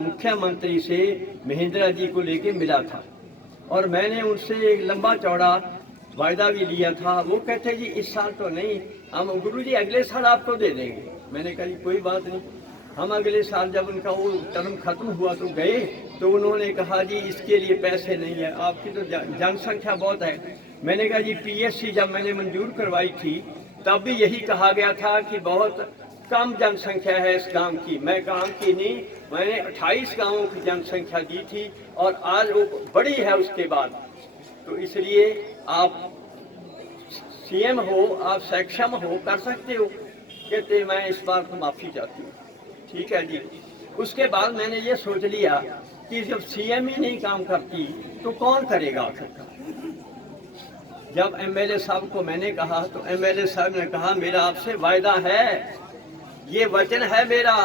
मुख्यमंत्री से महेंद्र जी को लेके मिला था और मैंने उनसे एक लंबा चौड़ा वायदा भी लिया था। वो कहते जी इस साल तो नहीं, हम गुरुजी अगले साल आपको दे देंगे। मैंने कहा कोई बात नहीं। हम अगले साल जब उनका वो टर्म खत्म हुआ तो गए तो उन्होंने कहा जी इसके लिए पैसे नहीं है, आपकी तो जनसंख्या बहुत है। मैंने कहा जी पीएससी जब मैंने मंजूर करवाई थी तब भी यही कहा गया था कि बहुत कम जनसंख्या है इस गांव की। मैं गांव की नहीं, मैंने 28 गांवों की जनसंख्या दी थी और आज वो बड़ी है उसके बाद। तो इसलिए आप सीएम हो, आप सक्षम हो, कर सकते हो। कहते मैं इस बार तो माफ़ी चाहती हूँ। ठीक है जी। उसके बाद मैंने ये सोच लिया कि जब सीएम ही नहीं काम करती तो कौन करेगा आखिरकार। जब एमएलए साहब को मैंने कहा तो एमएलए साहब ने कहा मेरा आपसे वायदा है, ये वचन है मेरा,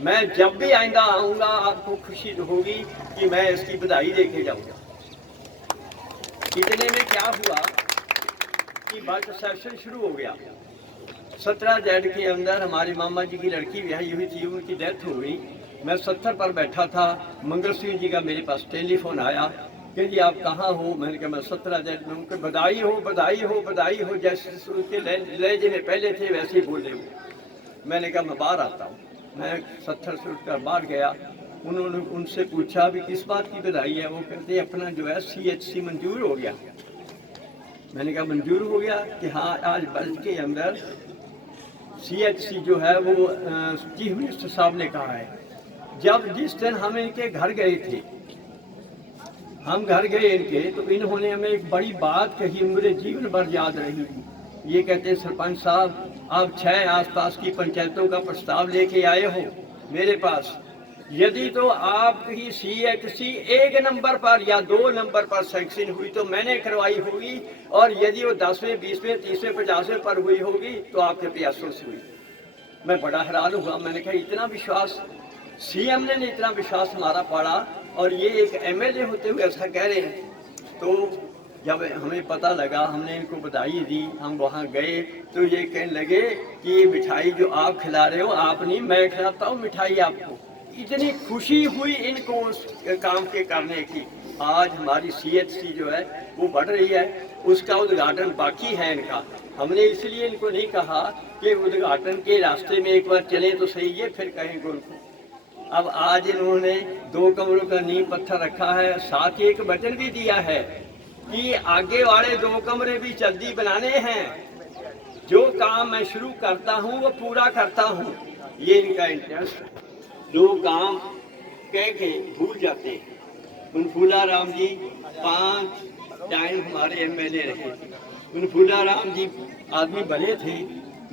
मैं जब भी आइंदा आऊँगा आपको खुशी होगी कि मैं इसकी बधाई देके जाऊँगा। इतने में क्या हुआ कि बजट सेशन शुरू हो गया। 17 जेड के अंदर हमारे मामा जी की लड़की ब्याही हुई थी, उनकी डेथ हो गई। मैं 70 पर बैठा था, मंगल सिंह जी का मेरे पास टेलीफोन आया कि जी आप कहाँ हो। मैंने कहा मैं 17 जेड में। उनके बधाई हो बधाई हो बधाई हो, जैसे उनके लहजे में पहले थे वैसे ही बोले वो। मैंने कहा मैं बाहर आता हूँ। मैं 70 से उठकर बाहर गया। उन्होंने उनसे पूछा भी किस बात की बधाई है। वो कहते अपना जो है CHC मंजूर हो गया। मैंने कहा मंजूर हो गया कि हाँ, आज बजट के अंदर CHC जो है वो चीफ मिनिस्टर साहब ने कहा है। जब जिस दिन हम इनके घर गए थे, हम घर गए इनके, तो इन्होंने हमें एक बड़ी बात कही, मुझे जीवन भर याद रही। ये कहते सरपंच साहब आप 6 आसपास की पंचायतों का प्रस्ताव लेके आए हो मेरे पास, यदि तो आपकी CHC 1 नंबर पर या 2 नंबर पर सैंक्शन हुई तो मैंने करवाई होगी, और यदि वो 10वें 20वें 30वें 50वें पर हुई होगी तो आपके प्रयासों से हुई। मैं बड़ा हैरान हुआ। मैंने कहा इतना विश्वास सीएम ने इतना विश्वास हमारा पड़ा और ये एक MLA होते हुए ऐसा कह रहे हैं। तो जब हमें पता लगा, हमने इनको बधाई दी, हम वहाँ गए तो ये कहने लगे कि ये मिठाई जो आप खिला रहे हो आप नहीं, मैं खिलाता हूँ मिठाई आपको। इतनी खुशी हुई इनको उस काम के करने की। आज हमारी CHC जो है वो बढ़ रही है, उसका उद्घाटन बाकी है इनका। हमने इसलिए इनको नहीं कहा कि उद्घाटन के रास्ते में एक बार चले तो सही है, फिर कहेंगे उनको। अब आज इन्होंने 2 कमरों का नींव पत्थर रखा है, साथ ही एक वचन भी दिया है कि आगे वाले 2 कमरे भी जल्दी बनाने हैं। जो काम मैं शुरू करता हूँ वो पूरा करता हूँ, ये इनका इंटरेस्ट है। लोग काम कह के भूल जाते हैं। उनफूला राम जी 5 टाइम हमारे MLA रहे। उनफूला राम जी आदमी भले थे,